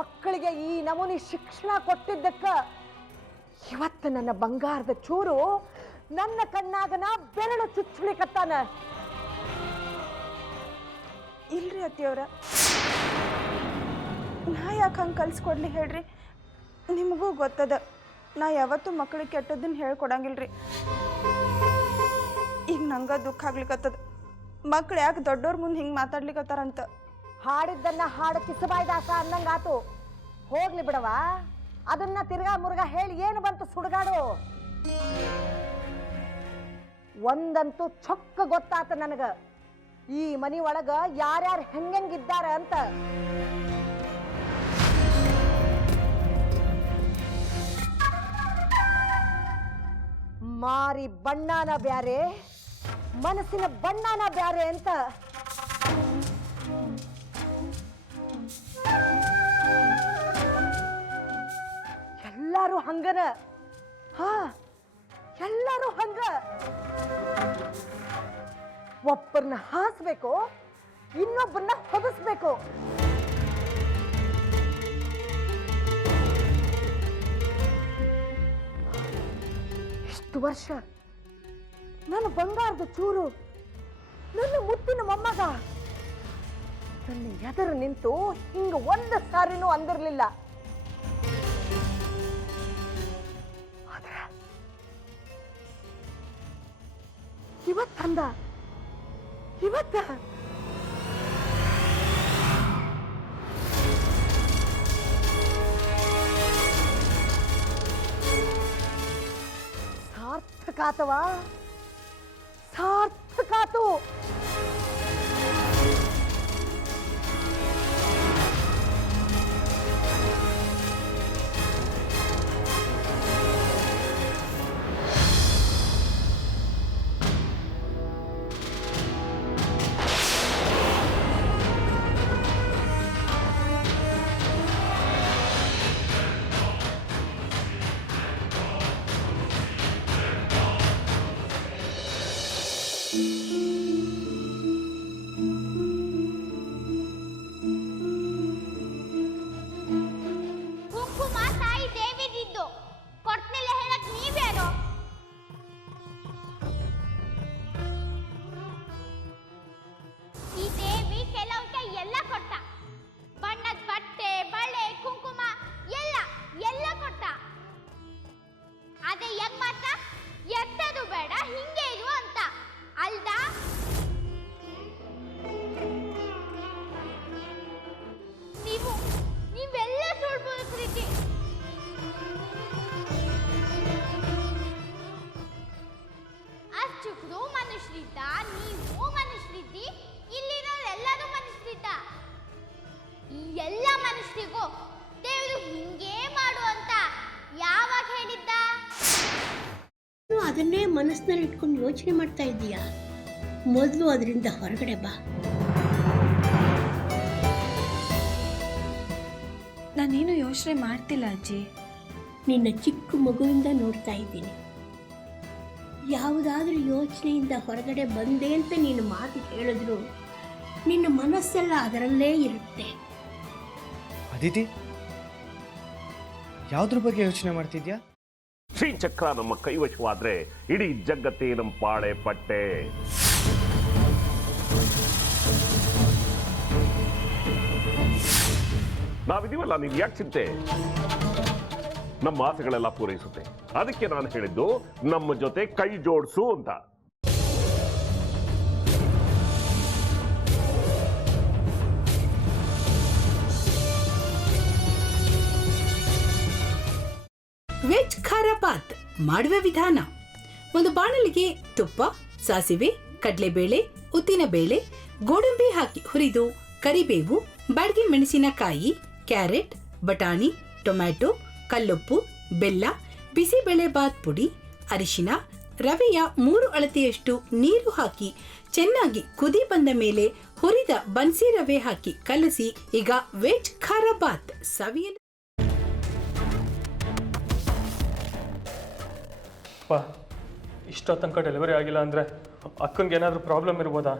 ಮಕ್ಕಳಿಗೆ ಈ ನಮೂನಿ ಶಿಕ್ಷಣ ಕೊಟ್ಟಿದ್ದಕ್ಕೆ ಇವತ್ತು ನನ್ನ ಬಂಗಾರದ ಚೂರು ನನ್ನ ಕಣ್ಣಾಗ ನಾ ಬೆರಳು ಚುಚ್ಚಲಿಕತ್ತಾನ. ಇಲ್ರಿ ಅತ್ತಿಯವ್ರ, ನಾ ಯಾಕೆ ಹಂಗೆ ಕಲ್ಸ್ಕೊಡ್ಲಿ ಹೇಳ್ರಿ? ನಿಮಗೂ ಗೊತ್ತದ ನಾ ಯಾವತ್ತೂ ಮಕ್ಕಳಿಗೆ ಕೆಟ್ಟದನ್ನ ಹೇಳ್ಕೊಡಂಗಿಲ್ರಿ. ಈಗ ನಂಗೆ ದುಃಖ ಆಗ್ಲಿಕ್ಕತ್ತದ, ಮಕ್ಳು ಯಾಕೆ ದೊಡ್ಡವ್ರ ಮುಂದೆ ಹಿಂಗೆ ಮಾತಾಡ್ಲಿಕ್ಕತ್ತಾರಂತ. ಹಾಡಿದ್ದನ್ನ ಹಾಡು ಕಿಸಬಾಯ್ದಾಸ ಅನ್ನಂಗಾತು. ಹೋಗ್ಲಿ ಬಿಡವ, ಅದನ್ನ ತಿರ್ಗಾ ಮುರುಗ ಹೇಳಿ ಏನು ಬಂತು ಸುಡುಗಾಡು. ಒಂದಂತೂ ಚೊಕ್ಕ ಗೊತ್ತಾತ ನನಗ, ಈ ಮನಿ ಒಳಗ ಯಾರ್ಯಾರು ಹೆಂಗಿದ್ದಾರ ಅಂತ. ಮಾರಿ ಬಣ್ಣನ ಬ್ಯಾರೆ, ಮನಸ್ಸಿನ ಬಣ್ಣನ ಬ್ಯಾರೆ ಅಂತ. ಎಲ್ಲಾರು ಹಂಗನ, ಹಾ ಎಲ್ಲಾರು ಹಂಗ. ಒಬ್ಬರನ್ನ ಹಾಸ್ಬೇಕು, ಇನ್ನೊಬ್ಬರನ್ನ ಹೊದಿಸ್ಬೇಕು. ಇಷ್ಟು ವರ್ಷ ನನ್ನ ಬಂಗಾರದ ಚೂರು, ನನ್ನ ಮುತ್ತಿನ ಮೊಮ್ಮಗ ನನ್ನ ಎದುರು ನಿಂತು ಹಿಂಗ ಒಂದು ಸಾರಿನೂ ಅಂದಿರ್ಲಿಲ್ಲ. ಆದ್ರೆ ಇವತ್ತಂದ, ಇವತ್ತ ಸಾರ್ಥಕಾತವ, ಸಾರ್ಥಕಾತು. ಅದನ್ನೇ ಮನಸ್ಸಿನಲ್ಲಿ ಇಟ್ಕೊಂಡು ಯೋಚನೆ ಮಾಡ್ತಾ ಇದ್ದೀಯಾ? ಮೊದಲು ಅದರಿಂದ ಹೊರಗಡೆ ಬಾ. ನಾನೇನು ಯೋಚನೆ ಮಾಡ್ತಿಲ್ಲ ಅಜ್ಜಿ. ನಿನ್ನ ಚಿಕ್ಕ ಮಗುವಿಂದ ನೋಡ್ತಾ ಇದ್ದೀನಿ. ಯಾವುದಾದ್ರೂ ಯೋಚನೆಯಿಂದ ಹೊರಗಡೆ ಬಂದೆ ಅಂತ ನೀನು ಮಾತು ಹೇಳಿದ್ರು ನಿನ್ನ ಮನಸ್ಸೆಲ್ಲ ಅದರಲ್ಲೇ ಇರುತ್ತೆ. ಅದಿತಿ, ಯಾವುದ್ರ ಬಗ್ಗೆ ಯೋಚನೆ ಮಾಡ್ತಿದ್ಯಾ? ಶ್ರೀಚಕ್ರ ನಮ್ಮ ಕೈವಶವಾದ್ರೆ ಇಡೀ ಜಗತ್ತೇ ನಮ್ಮ ಪಾಳೆ ಪಟ್ಟೆ. ನಾವಿದೀವಲ್ಲ, ನೀವು ಯಾಕೆ ಚಿಂತೆ? ನಮ್ಮ ಆಸೆಗಳೆಲ್ಲ ಪೂರೈಸುತ್ತೆ. ಅದಕ್ಕೆ ನಾನು ಹೇಳಿದ್ದು ನಮ್ಮ ಜೊತೆ ಕೈ ಜೋಡಿಸು ಅಂತ. ವೆಜ್ ಖಾರ ಬಾತ್ ಮಾಡುವ ವಿಧಾನ: ಒಂದು ಬಾಣಲಿಗೆ ತುಪ್ಪ, ಸಾಸಿವೆ, ಕಡಲೆಬೇಳೆ, ಉದ್ದಿನಬೇಳೆ, ಗೋಡಂಬಿ ಹಾಕಿ ಹುರಿದು ಕರಿಬೇವು, ಬಾಡಿಗೆ ಮೆಣಸಿನಕಾಯಿ, ಕ್ಯಾರೆಟ್, ಬಟಾಣಿ, ಟೊಮ್ಯಾಟೊ, ಕಲ್ಲುಪ್ಪು, ಬೆಲ್ಲ, ಬಿಸಿಬೇಳೆ ಬಾತ್ ಪುಡಿ, ಅರಿಶಿನ, ರವೆಯ 3 ಅಳತೆಯಷ್ಟು ನೀರು ಹಾಕಿ ಚೆನ್ನಾಗಿ ಕುದಿ ಬಂದ ಮೇಲೆ ಹುರಿದ ಬನ್ಸಿ ರವೆ ಹಾಕಿ ಕಲಸಿ. ಈಗ ವೆಜ್ ಖಾರ ಬಾತ್ ಸವಿಯಲು. ಇಷ್ಟೋ ತನಕ ಡೆಲಿವರಿ ಆಗಿಲ್ಲ ಅಂದರೆ ಅಕ್ಕನಿಗೆ ಏನಾದರೂ ಪ್ರಾಬ್ಲಮ್ ಇರ್ಬೋದಾ?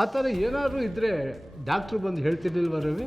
ಆ ಥರ ಏನಾದರೂ ಇದ್ದರೆ ಡಾಕ್ಟ್ರು ಬಂದು ಹೇಳ್ತಿರ್ಲಿಲ್ವ ರವಿ?